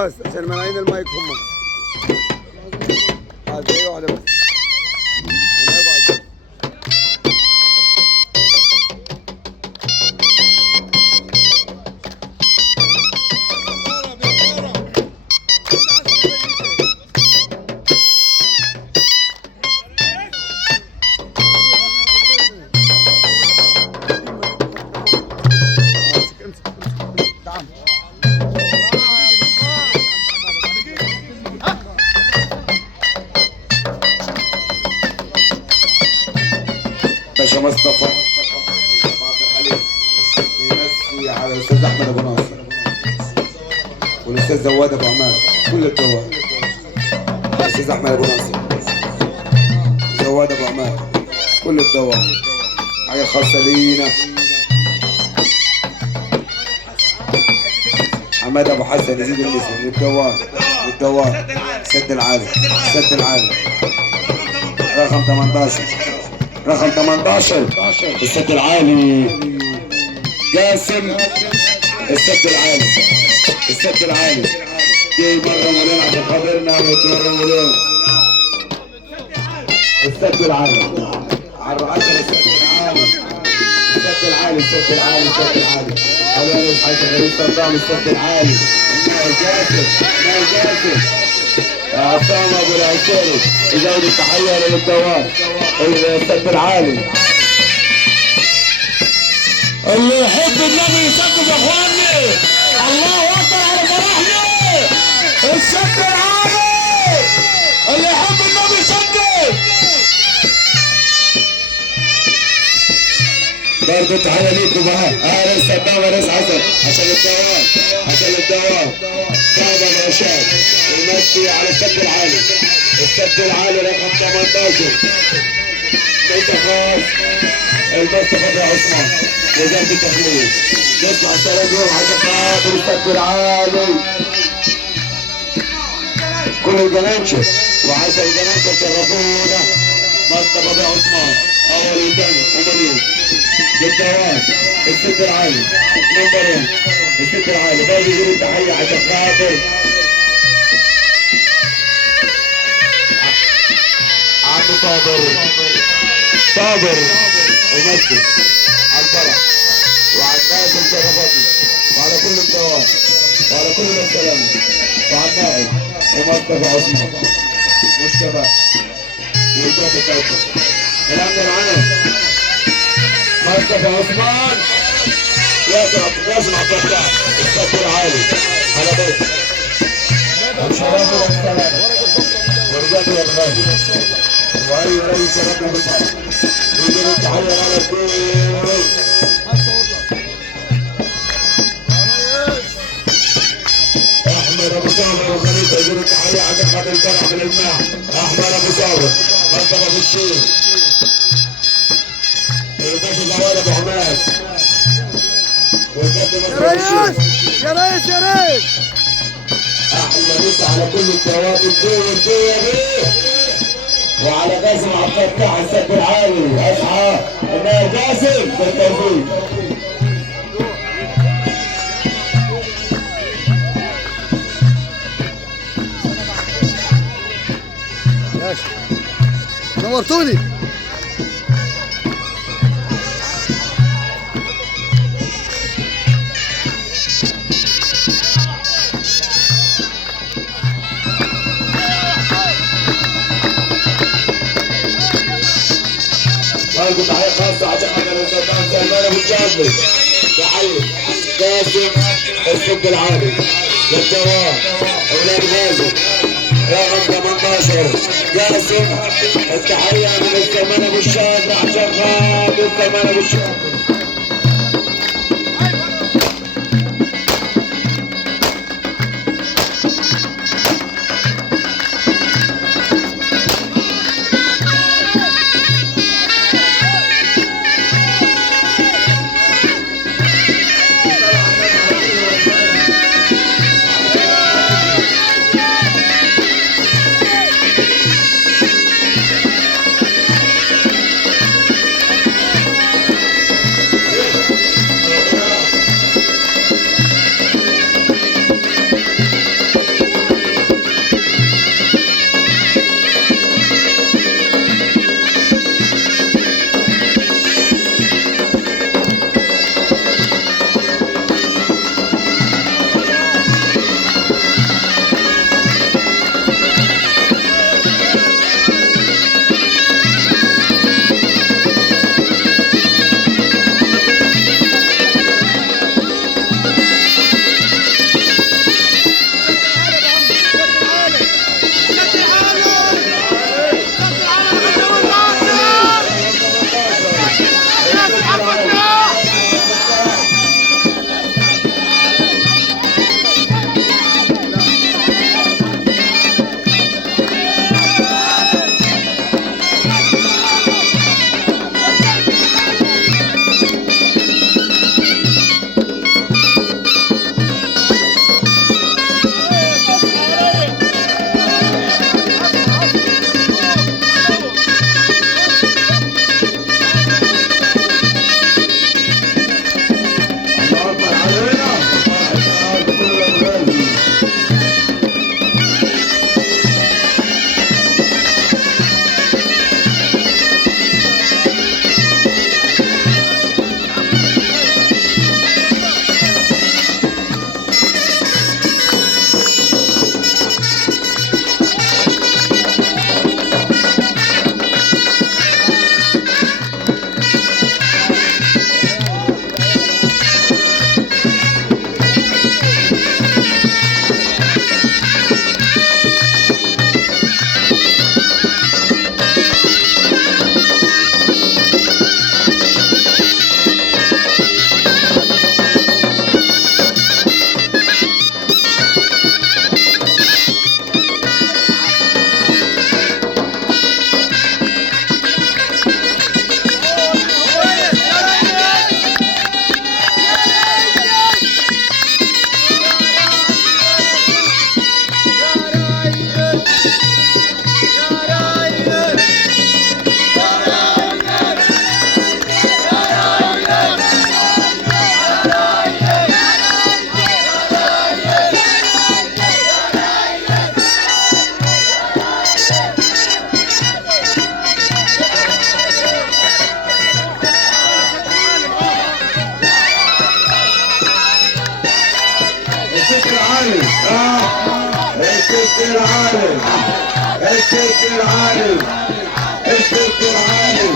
بس عشان ملايين المايك هم. هذه واحدة بس. أنا أقعد. باشا مصطفى عبد الحليم بيمسي على الاستاذ احمد ابو ناصر والاستاذ زواد ابو عماد كل الدوام. الاستاذ احمد ابو ناصر زواد ابو عماد كل الدوام. حاجه خاصه لينا. حماد ابو حسن يزيد المثل للدوام للدوام. سد العالي سد العالي رقم 18 رقم 18 السد العالي جاسم. السد العالي السد العالي دي مرة ولين عشان خاطرنا وتمرة ولين. السد العالي على 10 السد العالي السد العالي السد العالي السد العالي. حلوين حسن رئيس صدام السد العالي. نايل جاسم نايل جاسم. عصام ابو العسيري يزود التحية للدوام. السد العالي اللي يحب النبي يسقف يا اخواني. الله اكبر على فرحنا. السد العالي اللي يحب النبي يسقف. برضه تحية ليكم بقى. رئيس صدام رئيس حسن عشان الدوام عشان الدوام. صعب رشاد يمسي على السد العالي. السد العالي رقم 18 بيت خاص المصطفى بن عثمان وزارة التخليد. نطلع الثلاث يوم عشان خاطر السد العالي. كل الجنانشة وعشان الجنانشة شرفونا. مصطفى بن عثمان اول وثاني ومريم للدوام. السد العالي نمبرين. السد العالي باقي يجيب التحية عشان خاطر عم صابر صابر ومسجد على الفرح وعلى الناس الشرفتي وعلى كل الدوام وعلى كل السلام وعلى النائب ومصطفى عثمان والشباب وإدارة الكوكب. كلامنا معانا مصطفى عثمان لازم اعطيك السد العالي على بيت الشباب والسلام ورجال الغالي واي رئيس شبابنا بالفرح يجيب التحية على الكل. احمد ابو صابر وخليفه يجيب التحية عشان خاطر الفرح من الماء. احمد ابو صابر مصطفى بالشير الباشا زواد ابو عماد. يا ريس يا ريس يا ريس. احلى مسا على كل الدواب الدنيا وعلى جاسم عبد الفتاح السد العالي. اصحى انها جاسم بالتوفيق. ماشي نورتوني. برضه تحية خاصة عشان خاطر السلطان سلمان ابو الجابر. تحية جاسم السد العالي للدوام اولاد غازي رقم 18 جاسم. التحية من سلمان ابو الشاطر عشان خاطر سلمان ابو الشاطر. العالي الست العالي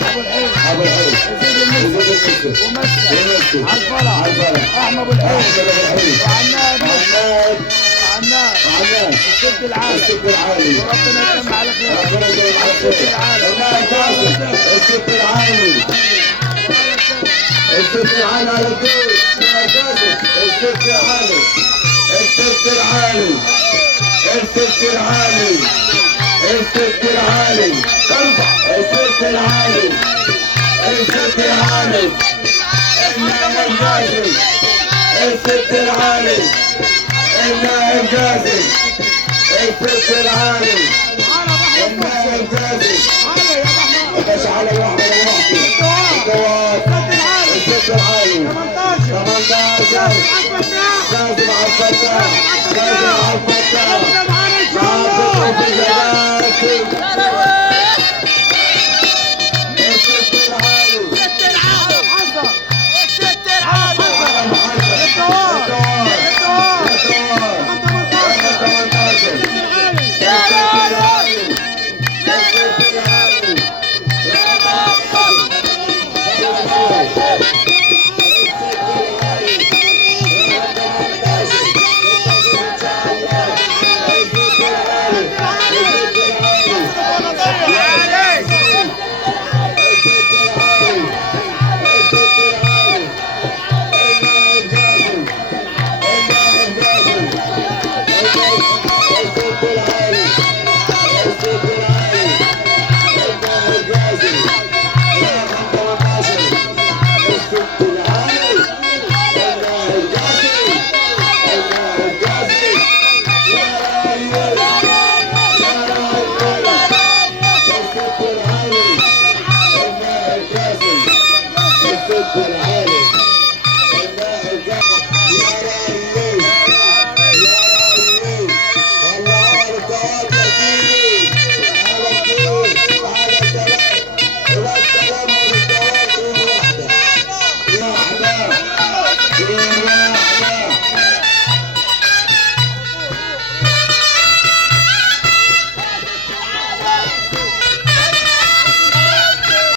ابو الحي يزيد المسك على الفرح احمد ابو الحي وعناد الست العالي وربنا يتم على خير الست العالي الست العالي على الدول الست العالي الست العالي الست العالي الست العالي ارفع الست العالي الست العالي النائب جاسم الست العالي النائب جاسم الست العالي النائب جاسم بس على واحدة الدواب الست العالي 18 جاسم على الفتاح جاسم على الفتاح